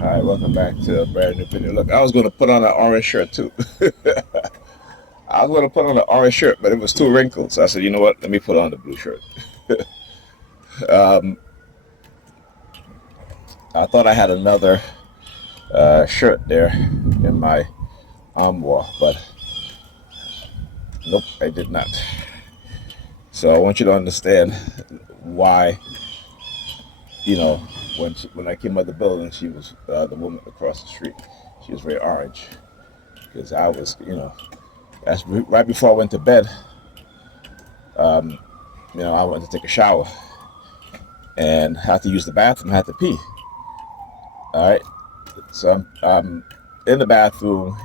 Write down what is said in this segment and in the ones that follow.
All right, welcome back to a brand new video. Look, I was going to put on an orange shirt too. I was going to put on an orange shirt, but it was too wrinkled. So I said, you know what? Let me put on the blue shirt. um, I thought I had another shirt there in my armoire, but nope, I did not. So I want you to understand why, you know, when I came out of the building, she was the woman across the street. She was very orange because I was, that's right before I went to bed. Um, I went to take a shower and had to use the bathroom. I had to pee. All right, so I'm in the bathroom,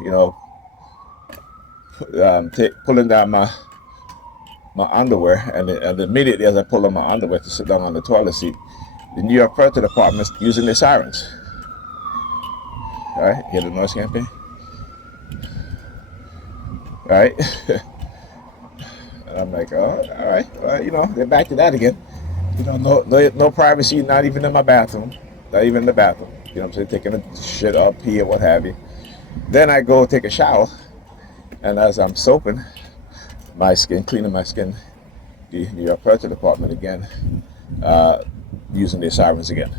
pulling down my underwear, and immediately as I pull on my underwear to sit down on the toilet seat, the New York Predator Department is using their sirens. All right, hear the noise campaign. All right, and I'm like, oh, all right, well, they're back to that again. No privacy, not even in my bathroom, not even in the bathroom. You know what I'm saying? Taking a shit up, pee, or what have you. Then I go take a shower, and as I'm soaping my skin, cleaning my skin, the New York Predator Department again, using their sirens again.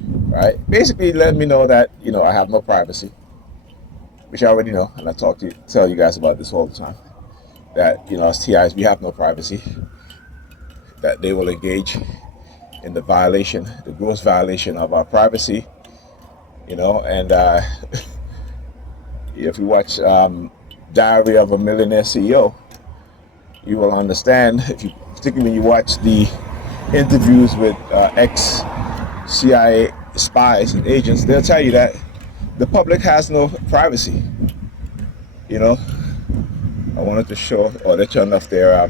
Right? Basically, letting me know that I have no privacy, which I already know, and I tell you guys about this all the time. That as TIs, we have no privacy. That they will engage in the gross violation of our privacy. And if you watch Diary of a Millionaire CEO, you will understand, particularly when you watch the interviews with ex-CIA spies and agents, they'll tell you that the public has no privacy. I wanted to show, they turned off their,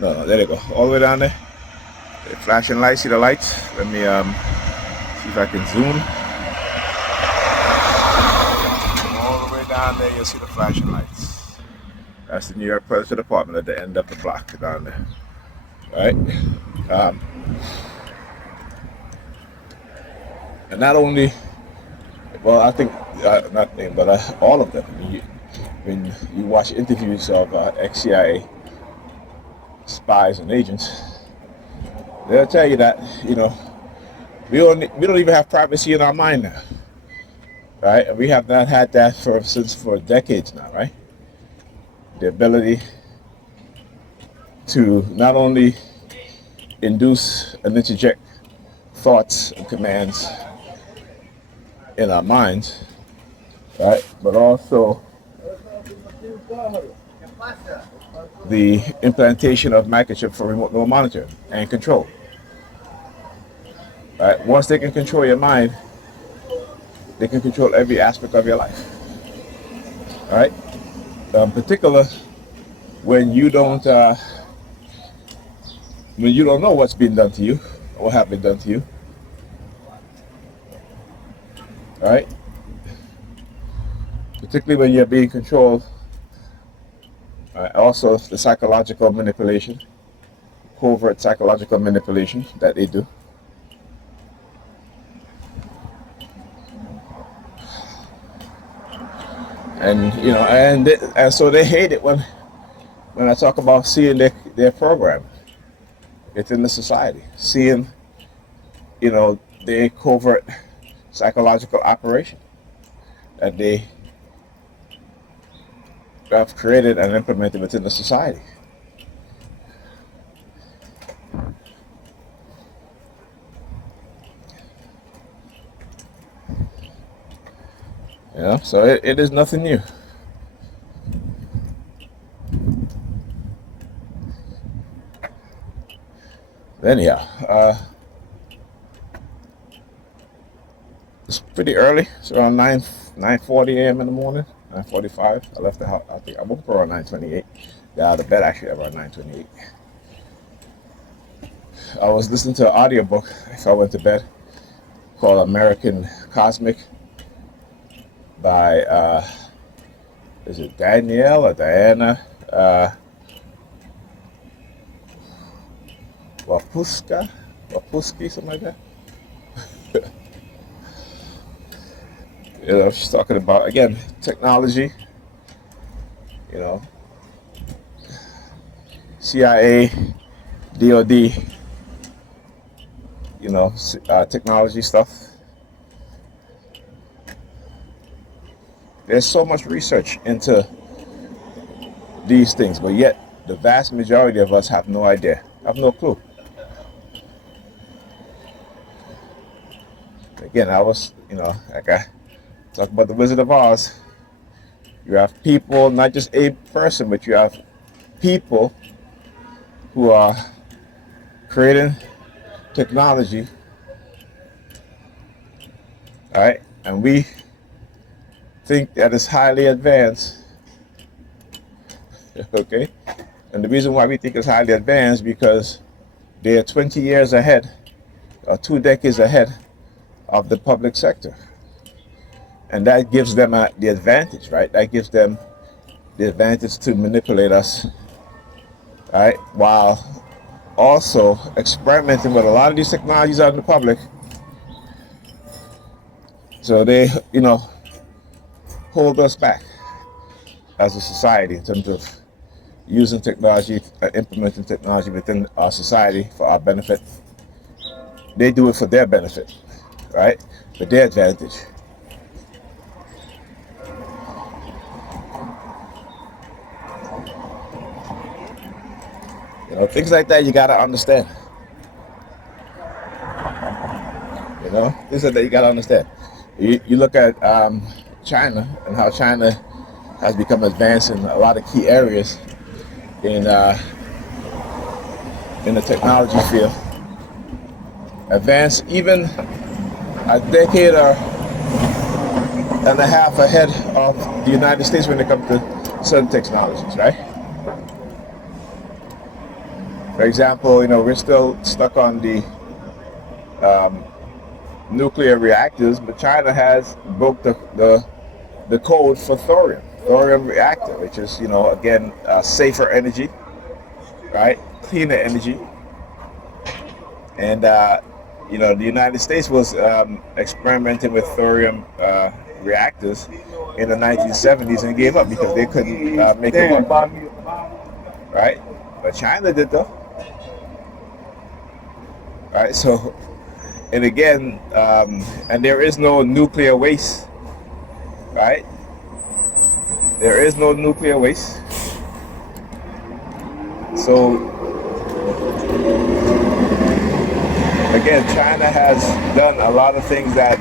no, there they go, all the way down there. The flashing lights, see the lights? Let me see if I can zoom. All the way down there, you'll see the flashing lights. That's the New York Predator Department at the end of the block down there. Right? And not only, well, I think, but all of them. When you watch interviews of ex-CIA spies and agents, they'll tell you that, we don't even have privacy in our mind now. Right? And we have not had that for decades now, right? The ability to not only induce and interject thoughts and commands in our minds, right? But also the implantation of microchip for remote monitoring and control. Right? Once they can control your mind, they can control every aspect of your life. All right? In particular, when you don't know what's been done to you, or what have been done to you. All right? Particularly when you're being controlled. Also, the psychological manipulation, covert psychological manipulation that they do. And and so they hate it when I talk about seeing their program within the society, seeing their covert psychological operation that they have created and implemented within the society. So it is nothing new. Anyhow, it's pretty early. It's around 9:40 a.m. in the morning. 9:45. I left the house. I think I woke up around 9:28. Got out of bed actually around 9:28. I was listening to an audiobook if I went to bed called American Cosmic by is it Danielle or Diana Wapuski, something like that. She's talking about, again, technology, you know, CIA, DOD, technology stuff. There's so much research into these things, but yet the vast majority of us have no idea, have no clue. Again, like I talk about the Wizard of Oz. You have people, not just a person, but you have people who are creating technology, all right? And we think that it's highly advanced, okay? And the reason why we think it's highly advanced because they're 20 years ahead, or 2 decades ahead of the public sector. And that gives them the advantage, right? That gives them the advantage to manipulate us, right? While also experimenting with a lot of these technologies out in the public. So they, hold us back as a society in terms of using technology, implementing technology within our society for our benefit. They do it for their benefit, right? For their advantage. Things like that you gotta understand. Things like that you gotta understand. You look at China and how China has become advanced in a lot of key areas in the technology field. Advanced even a decade and a half ahead of the United States when it comes to certain technologies, right? For example, we're still stuck on the nuclear reactors, but China has broke the code for thorium reactor, which is, again, safer energy, right? Cleaner energy. And, the United States was experimenting with thorium reactors in the 1970s and gave up because they couldn't make it work, right? But China did though. Right, so, and again, and there is no nuclear waste, right? There is no nuclear waste. So, again, China has done a lot of things that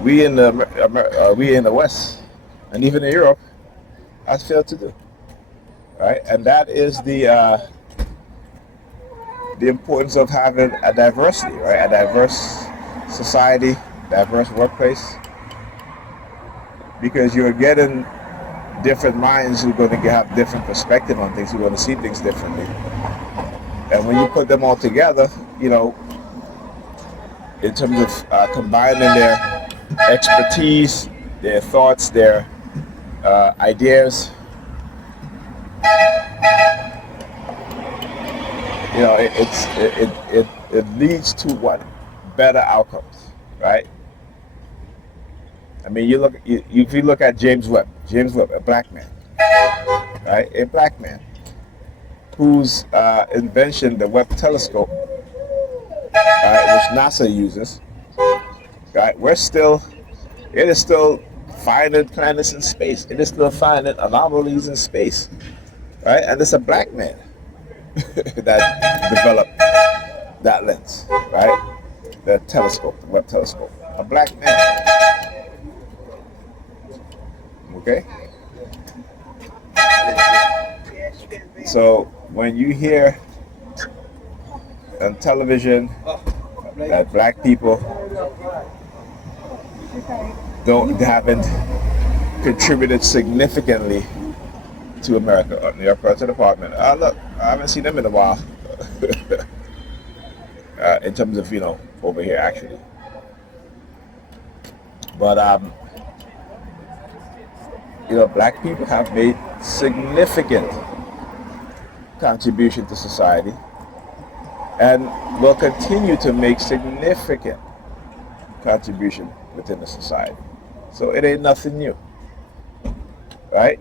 we in the West and even in Europe has failed to do, right? And that is the importance of having a diversity, right? A diverse society, diverse workplace, because you're getting different minds who are going to have different perspective on things, who are going to see things differently. And when you put them all together, in terms of combining their expertise, their thoughts, their ideas, it leads to what? Better outcomes, right? I mean, if you look at James Webb, a black man, right? A black man whose invention, the Webb telescope, which NASA uses, right? It is still finding planets in space. It is still finding anomalies in space, right? And it's a black man that developed that lens, right? The telescope, the Webb telescope. A black man. Okay? So when you hear on television that black people haven't contributed significantly to America, New York Predators Department. Look, I haven't seen them in a while. In terms of, over here actually. But, black people have made significant contribution to society and will continue to make significant contribution within the society. So it ain't nothing new, right?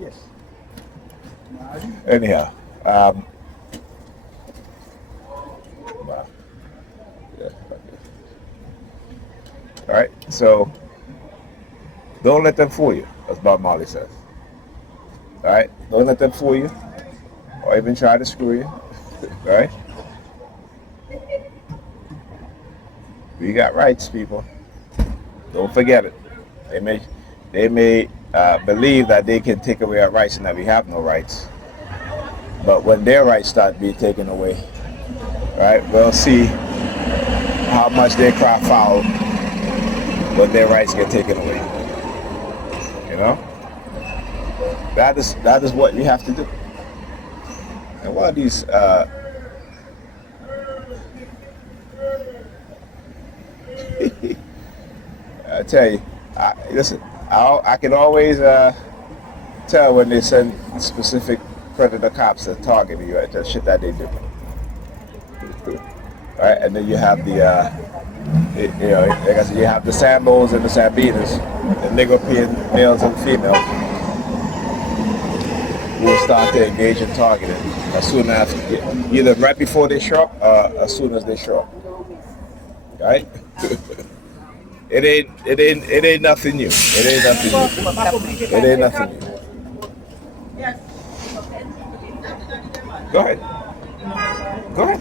Yes. Anyhow, wow, yeah, okay. All right. So don't let them fool you, as Bob Marley says. All right. Don't let them fool you, or even try to screw you. All right. We got rights, people. Don't forget it. They may, they may believe that they can take away our rights and that we have no rights. But when their rights start being taken away, right, we'll see how much they cry foul when their rights get taken away. You know, that is what you have to do. And one of these, I tell you, listen, I can always tell when they send specific predator cops to target you at the shit that they do. Right, and then you have the, you know, like I said, you have the Sambos and the Sambinas, the Negropean males and females, who will start to engage in targeting as soon as, either right before they show up, as soon as they show up. Right? It ain't nothing new. It ain't nothing new. It ain't nothing new. Go ahead. Go ahead.